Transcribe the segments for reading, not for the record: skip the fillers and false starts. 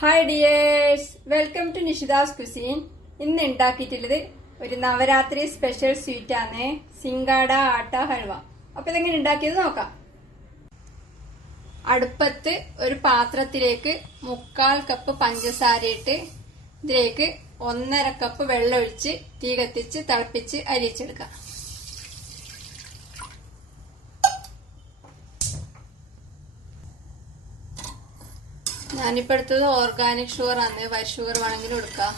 Hi dears, welcome to Nishita's cuisine. ഇന്ന് ഉണ്ടാക്കിയിട്ടുള്ളത് ഒരു നവരാത്രി സ്പെഷ്യൽ സ്വീറ്റ് ആണ്, സിംഗാട ആട്ട ഹൽവ. അപ്പൊ ഇതെങ്ങനെ ഉണ്ടാക്കിയത് നോക്കാം. അടുപ്പത്ത് ഒരു പാത്രത്തിലേക്ക് 3/4 കപ്പ് പഞ്ചസാര ഇട്ട് ഇതിലേക്ക് 1.5 കപ്പ് വെള്ളം ഒഴിച്ച് തീ കത്തിച്ച് തിളപ്പിച്ച് അരിച്ചെടുക്കാം. ഞാനിപ്പോ എടുത്തത് ഓർഗാനിക് ഷുഗർ ആണ്, വൈറ്റ് ഷുഗർ വേണമെങ്കിലും എടുക്കാം.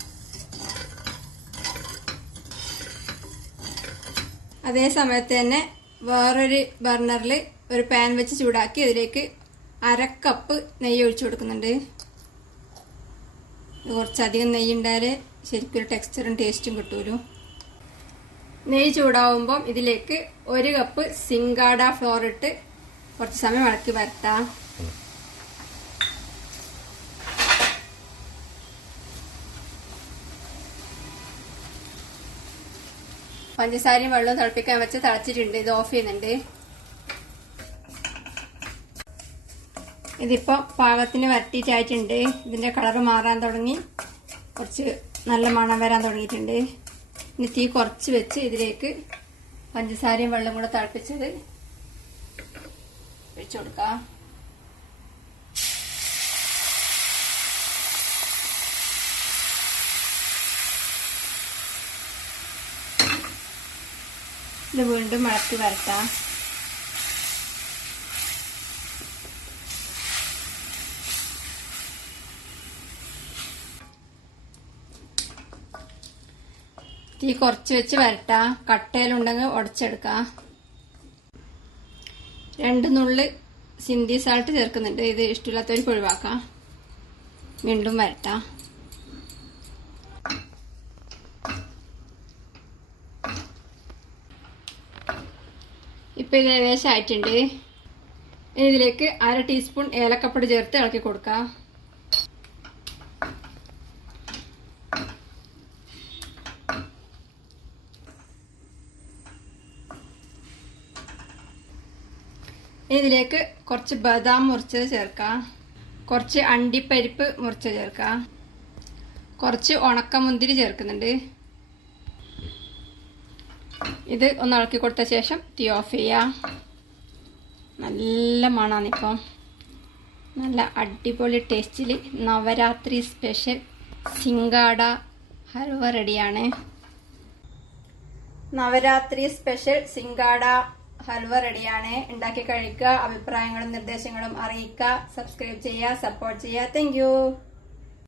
അതേ സമയത്ത് തന്നെ വേറൊരു ബർണറിൽ ഒരു പാൻ വെച്ച് ചൂടാക്കി അതിലേക്ക് 1/2 കപ്പ് നെയ്യ് ഒഴിച്ചു കൊടുക്കുന്നുണ്ട്. കുറച്ചധികം നെയ്യ് ഉണ്ടായാലേ ശരിക്കും ഒരു ടെക്സ്ചറും ടേസ്റ്റും കിട്ടൂലോ. നെയ്യ് ചൂടാവുമ്പം ഇതിലേക്ക് 1 കപ്പ് സിംഗാട ഫ്ലോർ ഇട്ട് കുറച്ച് സമയം ഇളക്കി വരട്ടാം. പഞ്ചസാരയും വെള്ളവും തിളപ്പിക്കാൻ വെച്ച് തിളച്ചിട്ടുണ്ട്. ഇത് ഓഫ് ചെയ്യുന്നുണ്ട്. ഇതിപ്പോ പാകത്തിന് വരട്ടിയിട്ടായിട്ടുണ്ട്. ഇതിന്റെ കളറ് മാറാൻ തുടങ്ങി, കുറച്ച് നല്ല മണം വരാൻ തുടങ്ങിയിട്ടുണ്ട്. ഇനി തീ കുറച്ച് വെച്ച് ഇതിലേക്ക് പഞ്ചസാരയും വെള്ളം കൂടെ തിളപ്പിച്ചത് ഒഴിച്ചു കൊടുക്കാം. ഇത് വീണ്ടും ഇളക്കി വരട്ടാം. തീ കുറച്ച് വെച്ച് വരട്ടാം. കട്ടയിലുണ്ടെങ്കിൽ ഉടച്ചെടുക്കാം. 2 നുള്ളി സിന്ധി സാൾട്ട് ചേർക്കുന്നുണ്ട്. ഇത് ഇഷ്ടമില്ലാത്തവർക്ക് ഒഴിവാക്കാം. വീണ്ടും വരട്ടാം. ഇപ്പൊ ഇത് ഏകദേശം ആയിട്ടുണ്ട്. ഇനി ഇതിലേക്ക് 1/2 ടീസ്പൂൺ ഏലക്കപ്പൊടി ചേർത്ത് ഇളക്കി കൊടുക്കാം. ഇനി ഇതിലേക്ക് കുറച്ച് ബദാം മുറിച്ചത് ചേർക്കാം. കുറച്ച് അണ്ടിപ്പരിപ്പ് മുറിച്ചത് ചേർക്കാം. കുറച്ച് ഉണക്കമുന്തിരി ചേർക്കുന്നുണ്ട്. ഇത് ഒന്ന് ഇളക്കി കൊടുത്ത ശേഷം തീ ഓഫ് ചെയ്യാം. നല്ല മണാണിപ്പം. നല്ല അടിപൊളി ടേസ്റ്റിൽ നവരാത്രി സ്പെഷ്യൽ സിംഗാട ഹൽവ റെഡിയാണ്. നവരാത്രി സ്പെഷ്യൽ സിംഗാട ഹൽവ റെഡിയാണ്. ഉണ്ടാക്കി കഴിക്കുക. അഭിപ്രായങ്ങളും നിർദ്ദേശങ്ങളും അറിയിക്കുക. സബ്സ്ക്രൈബ് ചെയ്യുക, സപ്പോർട്ട് ചെയ്യുക. Thank you.